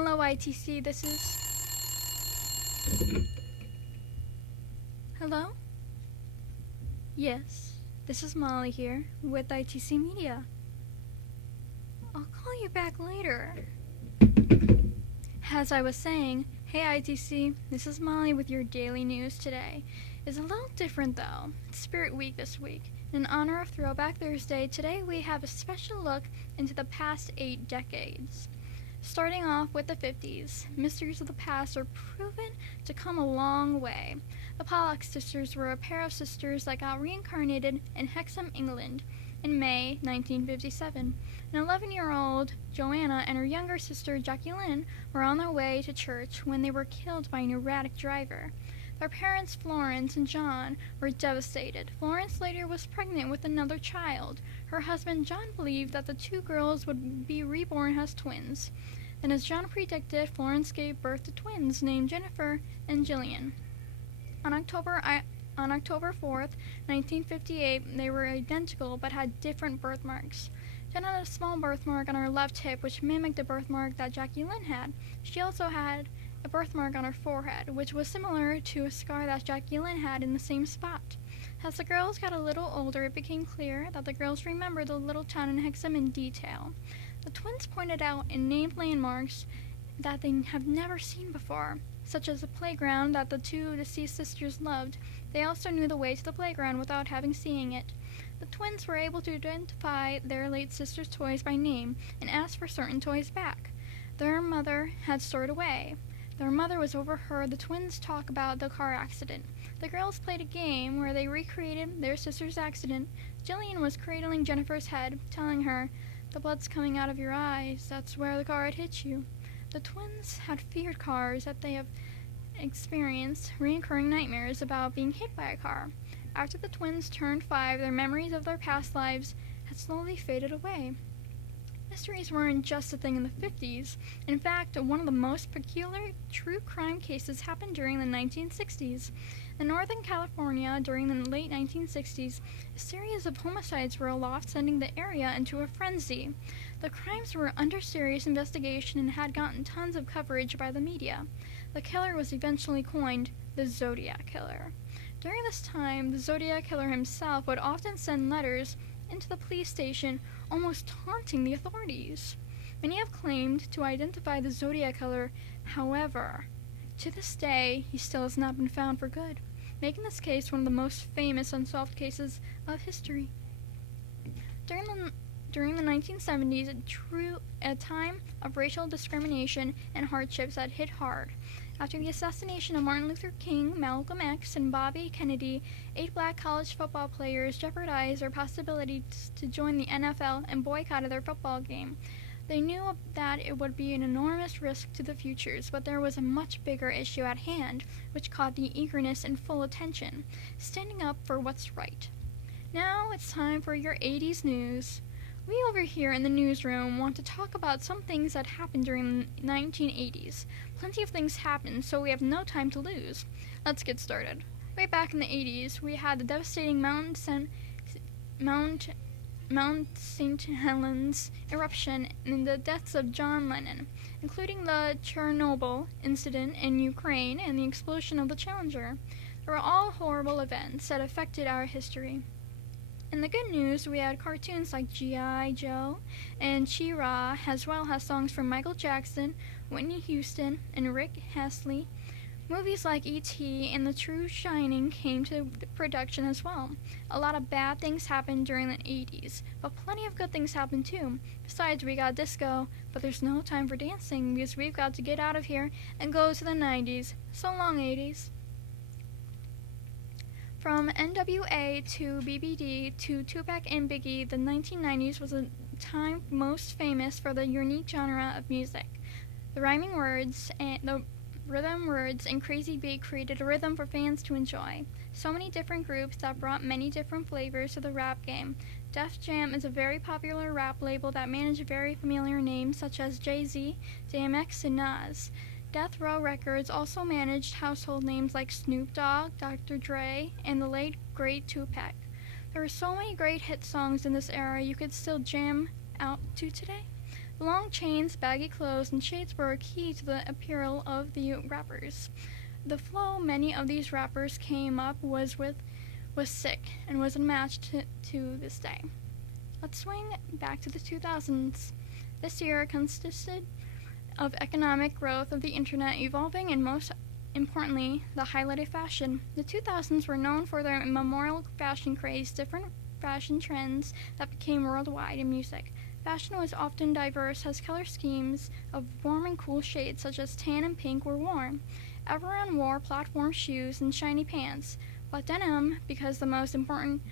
Hello, ITC. This is... Hello? Yes, this is Molly here with ITC Media. I'll call you back later. As I was saying, hey ITC, this is Molly with your daily news today. It's a little different though. It's Spirit Week this week. In honor of Throwback Thursday, today we have a special look into the past 8 decades. Starting off with the 50s, mysteries of the past are proven to come a long way. The Pollock sisters were a pair of sisters that got reincarnated in Hexham, England in May 1957. An 11-year-old Joanna and her younger sister Jacqueline were on their way to church when they were killed by an erratic driver. Their parents, Florence and John, were devastated. Florence later was pregnant with another child. Her husband, John, believed that the 2 girls would be reborn as twins. Then, as John predicted, Florence gave birth to twins named Jennifer and Jillian. On October 4th, 1958, they were identical but had different birthmarks. Jen had a small birthmark on her left hip, which mimicked the birthmark that Jacqueline had. She also had a birthmark on her forehead, which was similar to a scar that Jacqueline had in the same spot. As the girls got a little older, it became clear that the girls remembered the little town in Hexham in detail. The twins pointed out and named landmarks that they have never seen before, such as a playground that the 2 deceased sisters loved. They also knew the way to the playground without having seen it. The twins were able to identify their late sister's toys by name and ask for certain toys back. Their mother had stored away. Their mother was overheard the twins talk about the car accident. The girls played a game where they recreated their sister's accident. Jillian was cradling Jennifer's head, telling her, "The blood's coming out of your eyes. That's where the car had hit you." The twins had feared cars that they have experienced recurring nightmares about being hit by a car. After the twins turned 5, their memories of their past lives had slowly faded away. Mysteries weren't just a thing in the 50s. In fact, one of the most peculiar true crime cases happened during the 1960s. In Northern California, during the late 1960s, a series of homicides were aloft, sending the area into a frenzy. The crimes were under serious investigation and had gotten tons of coverage by the media. The killer was eventually coined the Zodiac Killer. During this time, the Zodiac Killer himself would often send letters into the police station, almost taunting the authorities. Many have claimed to identify the Zodiac Killer. However, to this day, he still has not been found for good, making this case one of the most famous unsolved cases of history. During the 1970s, a time of racial discrimination and hardships that hit hard. After the assassination of Martin Luther King, Malcolm X, and Bobby Kennedy, 8 black college football players jeopardized their possibility to join the NFL and boycotted their football game. They knew that it would be an enormous risk to the futures, but there was a much bigger issue at hand, which caught the eagerness and full attention: standing up for what's right. Now it's time for your 80s news. We over here in the newsroom want to talk about some things that happened during the 1980s. Plenty of things happened, so we have no time to lose. Let's get started. Way back in the 80s, we had the devastating Mount St. Helens eruption and the deaths of John Lennon, including the Chernobyl incident in Ukraine and the explosion of the Challenger. They were all horrible events that affected our history. In the good news, we had cartoons like G.I. Joe and She-Ra, as well as songs from Michael Jackson, Whitney Houston, and Rick Astley. Movies like E.T. and The True Shining came to production as well. A lot of bad things happened during the 80s, but plenty of good things happened too. Besides, we got disco, but there's no time for dancing because we've got to get out of here and go to the 90s. So long, 80s. From NWA to BBD to Tupac and Biggie, the 1990s was a time most famous for the unique genre of music. The rhyming words and the rhythm words and crazy beat created a rhythm for fans to enjoy. So many different groups that brought many different flavors to the rap game. Def Jam is a very popular rap label that managed very familiar names such as Jay-Z, DMX, and Nas. Death Row Records also managed household names like Snoop Dogg, Dr. Dre, and the late great Tupac. There were so many great hit songs in this era you could still jam out to today. Long chains, baggy clothes, and shades were key to the apparel of the rappers. The flow many of these rappers came up was sick and was unmatched to this day. Let's swing back to the 2000s. This year consisted of economic growth of the internet evolving and most importantly, the highlight of fashion. The 2000s were known for their immemorial fashion craze, different fashion trends that became worldwide in music. Fashion was often diverse as color schemes of warm and cool shades such as tan and pink were worn. Everyone wore platform shoes and shiny pants, but denim, because the most important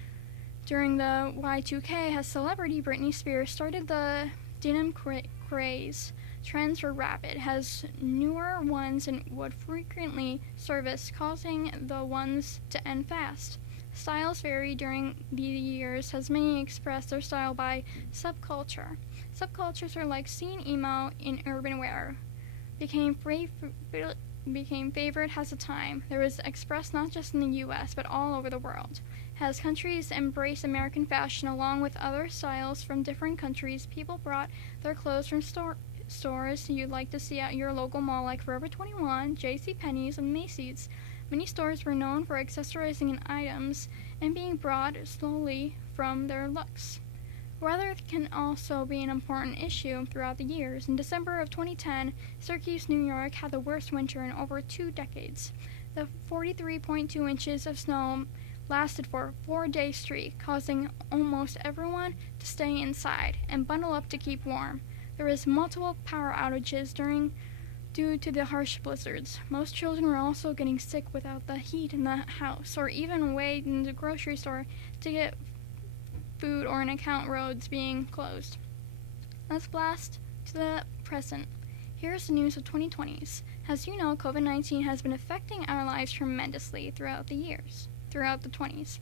during the Y2K as celebrity Britney Spears started the denim craze. Trends were rapid, as newer ones and would frequently surface, causing the ones to end fast. Styles varied during the years, as many expressed their style by subculture. Subcultures are like scene emo in urban wear. Became favorite as a time. There was expressed not just in the U.S. but all over the world. As countries embraced American fashion along with other styles from different countries, people brought their clothes from stores you'd like to see at your local mall like Forever 21, JCPenney's, and Macy's. Many stores were known for accessorizing items and being brought slowly from their looks. Weather can also be an important issue throughout the years. In December of 2010, Syracuse, New York had the worst winter in over 2 decades. The 43.2 inches of snow lasted for a 4-day streak, causing almost everyone to stay inside and bundle up to keep warm. There was multiple power outages due to the harsh blizzards. Most children were also getting sick without the heat in the house, or even wait in the grocery store to get food or an account roads being closed. Let's blast to the present. Here's the news of 2020s. As you know, COVID-19 has been affecting our lives tremendously throughout the 20s.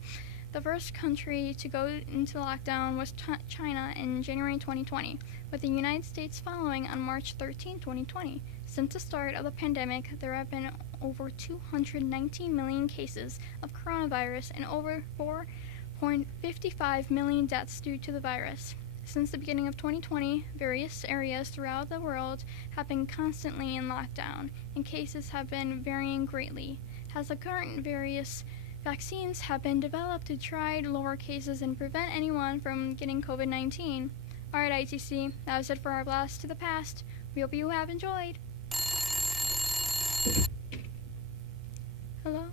The first country to go into lockdown was China in January 2020, with the United States following on March 13, 2020. Since the start of the pandemic, there have been over 219 million cases of coronavirus and over 4.55 million deaths due to the virus. Since the beginning of 2020, various areas throughout the world have been constantly in lockdown, and cases have been varying greatly. As the current various vaccines have been developed to try to lower cases and prevent anyone from getting COVID-19. Alright, ITC, that was it for our blast to the past. We hope you have enjoyed. Hello?